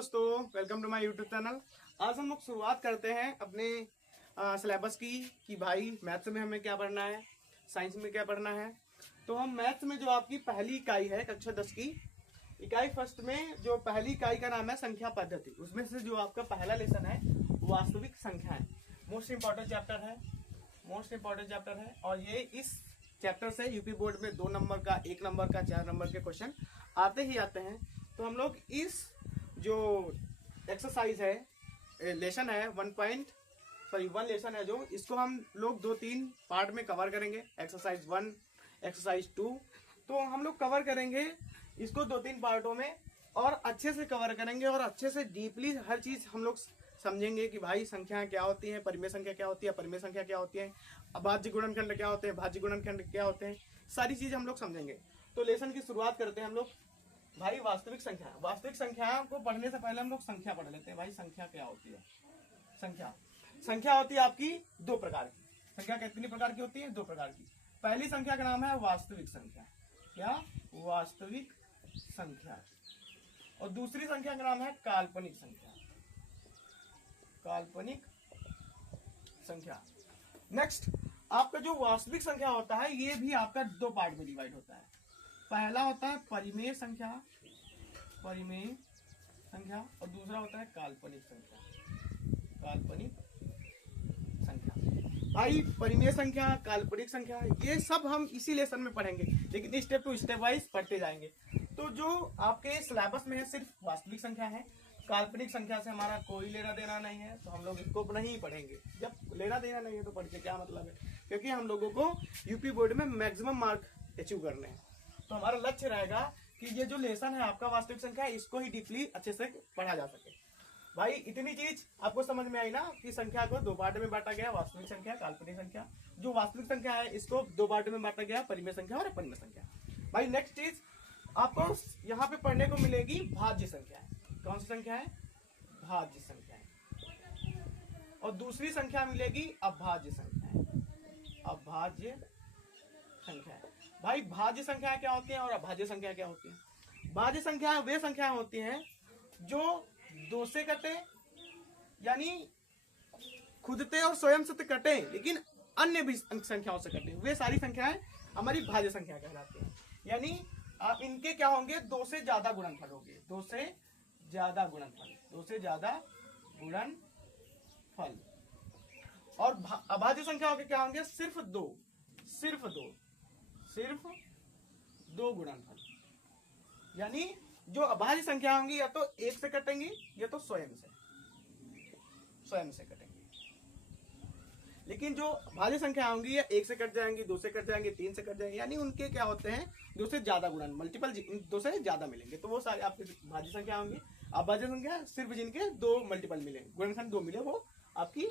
दोस्तों, welcome to my YouTube channel. आज हम लोग शुरुआत करते हैं अपने सिलेबस की कि भाई मैथ्स में हमें क्या पढ़ना है, साइंस में क्या पढ़ना है। तो हम मैथ्स में जो आपकी पहली इकाई है कक्षा 10 की इकाई फर्स्ट में जो पहली इकाई का नाम है संख्या पद्धति, उसमें से जो आपका पहला लेसन है वास्तविक संख्या है। मोस्ट इंपॉर्टेंट चैप्टर है और ये इस चैप्टर से यूपी बोर्ड में 2 नंबर का, 1 नंबर का, 4 नंबर के क्वेश्चन आते ही आते हैं। तो हम लोग इस जो एक्सरसाइज है, लेसन है, 1 लेसन है, जो इसको हम लोग 2-3 पार्ट में कवर करेंगे। एक्सरसाइज 1, एक्सरसाइज 2, तो हम लोग कवर करेंगे इसको 2-3 पार्टों में और अच्छे से कवर करेंगे और अच्छे से डीपली हर चीज हम लोग समझेंगे कि भाई संख्या क्या होती है, परिमेय संख्या क्या होती है, अपरिमेय संख्या क्या होती है, अभाज्य गुणनखंड क्या होते हैं, भाज्य गुणनखंड क्या होते हैं, सारी चीज हम लोग समझेंगे। तो लेसन की शुरुआत करते हैं हम लोग। भाई वास्तविक संख्या को पढ़ने से पहले हम लोग संख्या पढ़ लेते हैं। भाई संख्या क्या होती है? संख्या होती है आपकी 2 प्रकार की। संख्या कितनी प्रकार की होती है? 2 प्रकार की। पहली संख्या का नाम है वास्तविक संख्या। क्या? वास्तविक संख्या। और दूसरी संख्या का नाम है काल्पनिक संख्या। नेक्स्ट, आपका जो वास्तविक संख्या होता है ये भी आपका 2 पार्ट में डिवाइड होता है। पहला होता है परिमेय संख्या और दूसरा होता है काल्पनिक संख्या। भाई परिमेय संख्या, काल्पनिक संख्या, ये सब हम इसी लेसन में पढ़ेंगे, लेकिन स्टेप टू स्टेप वाइज पढ़ते जाएंगे। तो जो आपके सिलेबस में है सिर्फ वास्तविक संख्या है। काल्पनिक संख्या से हमारा कोई लेना देना नहीं है, तो हम लोग इसको नहीं पढ़ेंगे। जब लेना देना नहीं है तो पढ़ के क्या मतलब है, क्योंकि हम लोगों को यूपी बोर्ड में मैक्सिमम मार्क अचीव करने हैं। तो हमारा लक्ष्य रहेगा कि ये जो लेसन है आपका वास्तविक संख्या है, इसको ही डीपली अच्छे से पढ़ा जा सके। भाई इतनी चीज आपको समझ में आई ना कि संख्या को 2 पार्ट में बांटा गया, वास्तविक संख्या, काल्पनिक संख्या। जो वास्तविक संख्या है इसको 2 पार्ट में बांटा गया, परिमेय संख्या और अपरिमेय संख्या। भाई नेक्स्ट चीज आपको यहाँ पे पढ़ने को मिलेगी भाज्य संख्या। कौन सी संख्या है? भाज्य संख्या। और दूसरी संख्या मिलेगी अभाज्य संख्या। भाई भाज्य संख्या क्या होती है और अभाज्य संख्या क्या होती है? भाज्य संख्या वे संख्याएं होती हैं जो 2 से कटे, यानी खुदते और स्वयं से कटे लेकिन अन्य भी संख्याओं से कटे, वे सारी संख्याएं हमारी भाज्य संख्या कहलाती हैं। यानी आप इनके क्या होंगे? 2 से ज्यादा गुणनफल होंगे। 2 से ज्यादा गुणनफल। और अभाज्य संख्याओं के क्या होंगे? सिर्फ दो गुणनफल। यानी जो अभाज्य संख्या होंगी या तो 1 से कटेंगी या तो स्वयं से कटेंगी। लेकिन जो भाज्य संख्या होंगी या 1 से कट जाएंगी, 2 से कट जाएंगे, 3 से कट जाएंगे, यानी उनके क्या होते हैं? 2 से ज्यादा गुणन, मल्टीपल 2 से ज्यादा मिलेंगे, तो वो सारे आपकी भाज्य संख्या होंगी। अभाज्य संख्या सिर्फ जिनके 2 मल्टीपल मिले, गुणनखंड 2 मिले, वो आपकी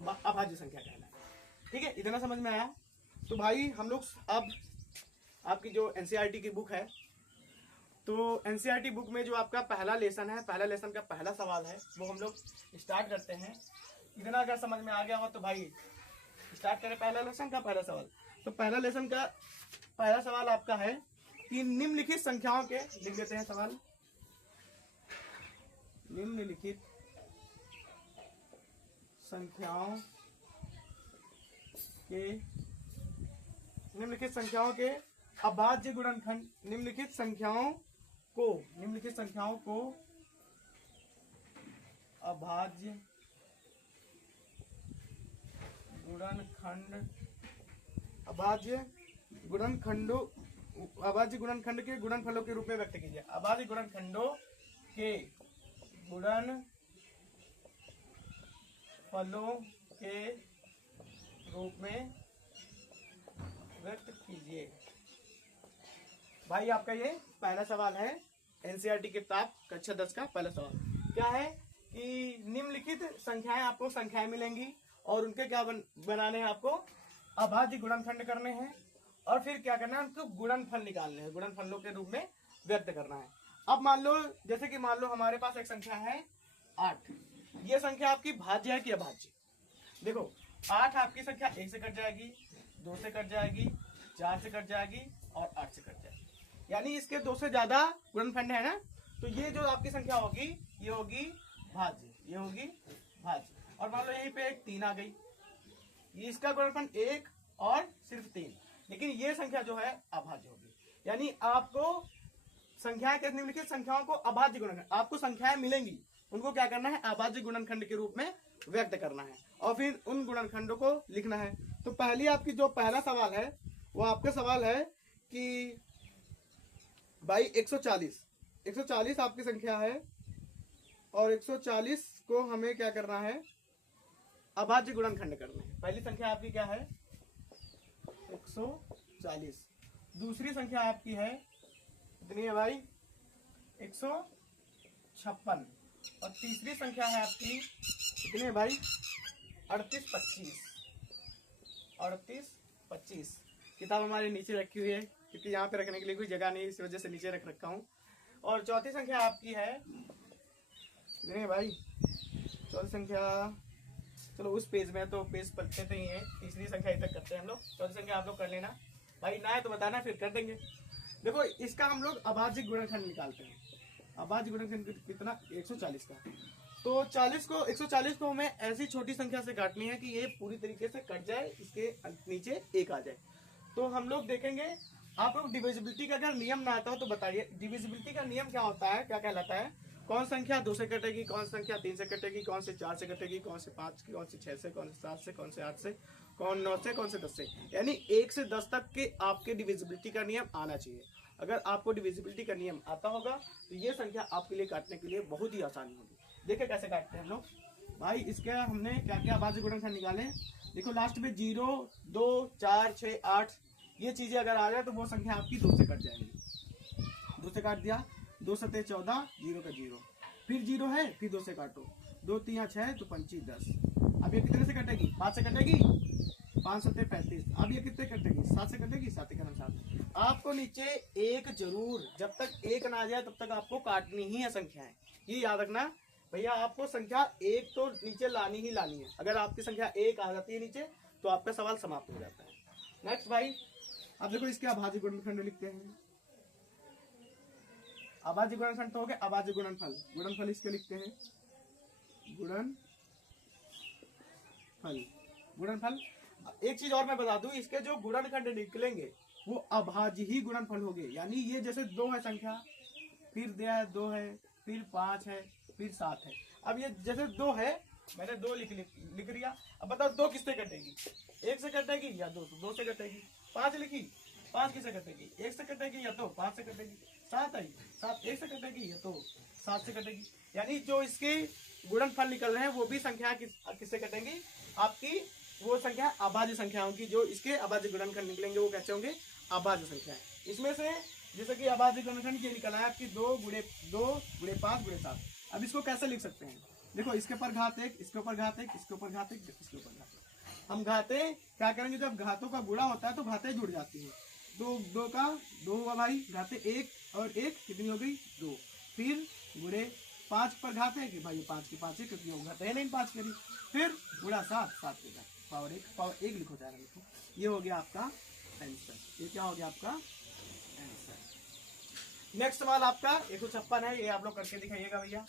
अभाज्य संख्या कहलाए। ठीक है, इतना समझ में आया? तो भाई हम लोग अब आपकी जो एनसीईआरटी की बुक है, तो एनसीईआरटी बुक में जो आपका पहला लेसन है, पहला लेसन का पहला सवाल है, वो हम लोग स्टार्ट करते हैं। इतना अगर समझ में आ गया हो तो भाई स्टार्ट करें पहला लेसन का पहला सवाल। तो पहला लेसन का पहला सवाल आपका है कि निम्नलिखित संख्याओं के, लिख देते हैं सवाल, निम्नलिखित संख्याओं के अभाज्य गुणनखंड, निम्नलिखित संख्याओं को अभाज्य गुणनखंड के गुणनफलों के रूप में व्यक्त कीजिए। अभाज्य गुणनखंडों के गुणनफलों के रूप में व्यक्त कीजिए। भाई आपका ये पहला सवाल है, एनसीईआरटी किताब कक्षा 10 का पहला सवाल। क्या है कि निम्नलिखित संख्याएं, आपको संख्याएं मिलेंगी और उनके क्या बनाने हैं? आपको अभाज्य गुणनखंड करने हैं और फिर क्या करना है? उनको गुणनफल निकालने हैं, गुणनफलों के रूप में व्यक्त करना है। अब मान लो, जैसे कि मान लो हमारे पास एक संख्या है 8। ये संख्या आपकी भाज्य है कि अभाज्य? देखो 8 आपकी संख्या 1 से कट जाएगी, 2 से कट जाएगी, 4 से कट जाएगी और 8 से कट जाएगी। यानी इसके 2 से ज्यादा गुणनखंड है ना, तो ये जो आपकी संख्या होगी ये होगी भाज्य, ये होगी भाज्य। और मान लो यहीं पे एक 3 आ गई, ये इसका गुणनफल 1 और सिर्फ 3, लेकिन ये संख्या जो है अभाज्य होगी। यानी आपको संख्याएं कैसे निम्नलिखित संख्याओं को अभाज्य गुणनखंड, आपको संख्याएं मिलेंगी उनको क्या करना है, अभाज्य गुणनखंड के रूप में व्यक्त करना है और फिर उन गुणनखंडों को लिखना है। तो पहली आपकी जो पहला सवाल है वो आपका सवाल है कि भाई 140 आपकी संख्या है और 140 को हमें क्या करना है, अभाज्य गुणनखंड करना है। पहली संख्या आपकी क्या है 140, दूसरी संख्या आपकी है कितनी है भाई 156, और तीसरी संख्या है आपकी कितनी है भाई 38-25। किताब हमारे नीचे रखी हुई है क्योंकि यहाँ पे रखने के लिए कोई जगह नहीं, इस वजह से नीचे रख रखा हूँ। और चौथी संख्या आपकी है कितनी है भाई, चौथी संख्या चलो उस पेज में, तो पेज पलटते तो ही है, तीसरी संख्या इधर करते हैं हम लोग, चौथी संख्या आप लोग कर लेना भाई, ना है तो बताना फिर कर देंगे। देखो इसका हम लोग अभाज्य गुणनखंड निकालते हैं, अभाज्य गुणनखंड कितना 140 का। तो 140 को हमें ऐसी छोटी संख्या से काटनी है कि ये पूरी तरीके से कट जाए, इसके नीचे 1 आ जाए। तो हम लोग देखेंगे, आप लोग डिविजिबिलिटी का अगर नियम ना आता हो तो बताइए डिविजिबिलिटी का नियम क्या होता है, क्या कहलाता है, कौन संख्या 2 से कटेगी, कौन संख्या 3 से कटेगी, कौन से 4 से कटेगी, कौन से 5, कौन से 6 से, कौन से 7 से, कौन से 8 से, कौन 9 से, कौन से 10 से। यानी 1 से 10 तक के आपके डिविजिबिलिटी का नियम आना चाहिए। अगर आपको डिविजिबिलिटी का नियम आता होगा तो ये संख्या आपके लिए काटने के लिए बहुत ही आसानी होगी। देखिए कैसे काटते हैं हम लोग भाई, इसके हमने क्या क्या अभाज्य गुणनखंड निकाले। देखो लास्ट में 0, 2, 4, 6, 8 ये चीजें अगर आ जाए तो वो संख्या आपकी 2 से कट जाएगी। 2 से काट दिया, 2 सते 14, 0 का 0, फिर 0 है, फिर 2 से काटो, 2 3 6 तो 25 10। अब ये कितने से कटेगी, 5 से कटेगी, 5 सते 35। अब ये कितने कटेगी, 7 से कटेगी, 7 के 7। आपको नीचे 1 जरूर, जब तक 1 ना आ जाए तब तक आपको काटनी ही है संख्याएं, ये याद रखना भैया। आपको संख्या 1 तो नीचे लानी ही लानी है। अगर आपकी संख्या 1 आ जाती है नीचे तो आपका सवाल समाप्त हो जाता है। नेक्स्ट भाई, अब देखो इसके अभाज्य गुणनखंड लिखते हैं। अभाज्य गुणनखंड तो हो गए, अभाज्य गुणनफल, गुणनफल इसके लिखते हैं, गुणनफल। एक चीज और मैं बता दूं, इसके जो गुणनखंड निकलेंगे वो अभाज्य ही गुणनफल होंगे। यानी ये जैसे 2 है संख्या, फिर 2 है, फिर 5 है, फिर 7 है। अब ये जैसे 2 है, मैंने 2 लिख लिया। अब बताओ 2 किससे कटेगी, 1 से कटेगी या 2 से कटेगी। 5 लिखी, 5 किससे कटेगी, 1 से कटेगी या तो 5 से कटेगी। 7 आई, 7 1 से कटेगी या तो 7 से कटेगी। यानी जो इसके गुणनफल निकल रहे हैं वो भी संख्या किससे कटेंगी, आपकी वो संख्या अभाज्य संख्याओं की। जो इसके अभाज्य गुणनखंड निकलेंगे वो कैसे होंगे, अभाज्य संख्या है। इसमें से जैसे कि अभाज्य गुणनखंड ये निकला है आपकी 2 गुणे 5 गुणे 7। अब इसको कैसे लिख सकते हैं, देखो इसके ऊपर घात 1, इसके ऊपर घात 1, इसके ऊपर घात 1, इसके ऊपर घात 1। हम घाते क्या करेंगे, जब घातों का गुणा होता है तो घातें जुड़ जाती हैं। 2 का 2 हुआ भाई, घाते 1 और 1 कितनी हो गई 2, फिर गुणे 5 पर घाते हैं कि भाई 5 की 5 क्योंकि वो घाते है नहीं 5 करी, फिर गुणा 7 के घात पावर 1 लिखो चाहे लिखो। ये हो गया आपका आंसर, ये क्या हो गया आपका आंसर। नेक्स्ट सवाल आपका 156 है, ये आप लोग करके दिखाइएगा भैया।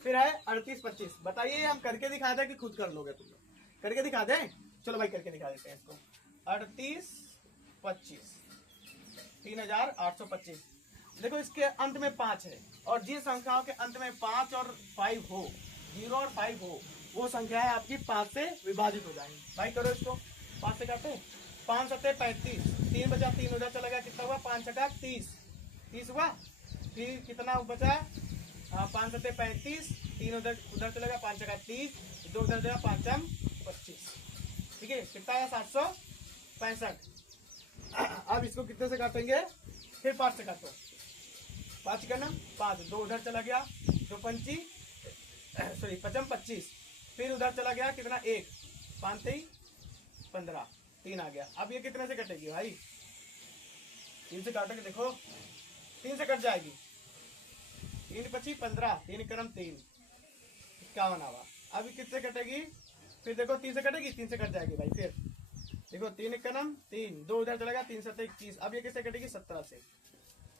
फिर है 38-25, बताइए हम करके दिखा दें कि खुद कर लोगे तुम लोग, करके दिखा दें, चलो भाई करके दिखा देते हैं इसको। 38-25 3825। देखो इसके अंत में 5 है और जिन संख्याओं के अंत में 5 और 5 हो, 0 और 5 हो, वो संख्या है आपकी 5 से विभाजित हो जाएंगी। भाई करो इसको, 5 से काटो, 5 सत्ते 35, 3 बचा, 3 उधर चला गया, कितना हुआ 5 छका 30 हुआ, फिर कितना बचा 5 सत्ते 35, 3 उधर चला गया, 5 छका 30, 2 उधर चला, 5 25। ठीक है, कितना आया 765। अब इसको कितने से काटेंगे, फिर 5 से काटो, 5 का ना 5, 2 उधर चला गया, 2 25, 25, फिर उधर चला गया कितना 1, 5 3 15, 3 आ गया। अब ये कितने से कटेगी भाई, 3 से काटोगे, देखो 3 से कट जाएगी, 3 25 15, 3 क्रम 3 51 आवा। अभी कितने कटेगी, फिर देखो 3 से कटेगी, 3 से कट जाएगी भाई। फिर देखो 3 क्रम 3, 2 उधर चलेगा, 3 7 21। अब ये किससे कटेगी 17 से,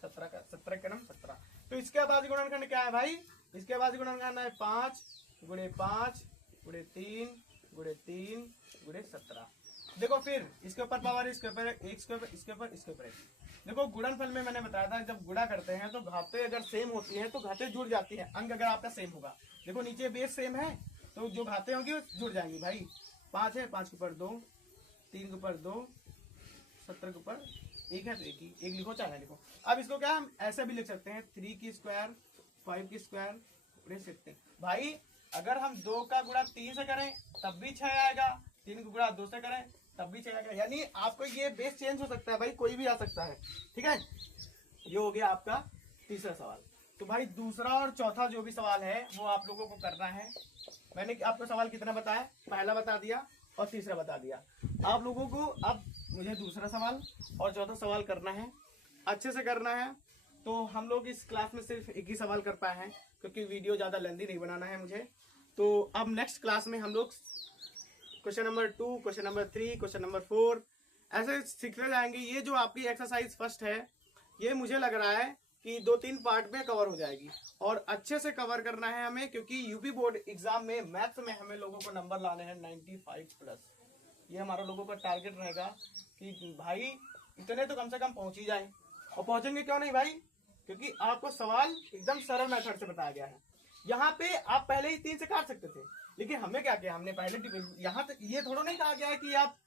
17 क्रम 17, तो इसके बाद गुणनखंड क्या है भाई, इसके बाद गुणनखंड है 5 गुणे 5 गुणे 3 गुणे 3 गुणे 17। देखो फिर इसके ऊपर पावर, इसके ऊपर एक, इसके ऊपर, इसके ऊपर, इसके ऊपर एक। देखो गुणनफल में मैंने बताया था जब गुणा करते हैं तो घातें अगर सेम होती है तो घातें जुड़ जाती हैं, अंक अगर आपका सेम होगा। देखो नीचे बेस सेम है तो जो घातें होंगी वो जुड़ जाएंगी भाई। 5 है, 5 के ऊपर 2, 3 के ऊपर 2, 17 के ऊपर 1 है तो एक लिखो, 4 है लिखो। अब इसको क्या हम ऐसे भी लिख सकते हैं 3 की स्क्वायर 5 की स्क्वायर गुणे 16। भाई अगर हम 2 का गुणा 3 से करें तब भी 6 आएगा, 3 का गुणा 2 से करें तब भी 6 आएगा। यानी आपको ये बेस चेंज हो सकता है भाई, कोई भी आ सकता है। ठीक है, ये हो गया आपका तीसरा सवाल। तो भाई दूसरा और चौथा जो भी सवाल है वो आप लोगों को करना है। मैंने आपको सवाल कितना बताया, पहला बता दिया और तीसरा बता दिया। आप लोगों को अब मुझे दूसरा सवाल और चौथा सवाल करना है, अच्छे से करना है। तो हम लोग इस क्लास में सिर्फ एक ही सवाल कर पाए हैं क्योंकि वीडियो ज़्यादा लेंथी नहीं बनाना है मुझे। तो अब नेक्स्ट क्लास में हम लोग question number 2, question number 3, question number 4 ऐसे सीखते जाएंगे। ये जो आपकी एक्सरसाइज फर्स्ट है ये मुझे लग रहा है कि 2-3 पार्ट में कवर हो जाएगी और अच्छे से कवर करना है हमें, क्योंकि यूपी बोर्ड एग्जाम में मैथ्स में हमें लोगों को नंबर लाने हैं 95+। ये हमारा लोगों का टारगेट रहेगा कि भाई इतने तो कम से कम पहुंच ही जाए। और पहुंचेंगे क्यों नहीं भाई, क्योंकि आपको सवाल एकदम सरल मेथड से बताया गया है। यहाँ पे आप पहले ही 3 से काट सकते थे, लेकिन हमने क्या किया, हमने पहले यहाँ तक ये थोड़ा नहीं कहा गया है कि आप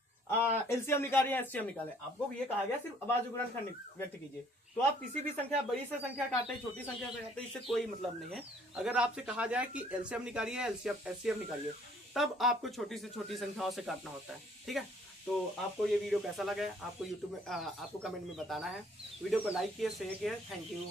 एलसीएम निकालिए एचसीएम निकालें। आपको ये कहा गया सिर्फ अभाज्य गुणनखंड व्यक्त कीजिए। तो आप किसी भी संख्या, बड़ी से संख्या काटे छोटी संख्या से काटे, इससे कोई मतलब नहीं है। अगर आपसे कहा जाए कि एलसीएम निकालिए एचसीएम निकालिए, तब आपको छोटी से छोटी संख्याओं से काटना होता है। ठीक है, तो आपको ये वीडियो कैसा लगा है आपको यूट्यूब में आपको कमेंट में बताना है। वीडियो को लाइक किए, शेयर किए। Thank you.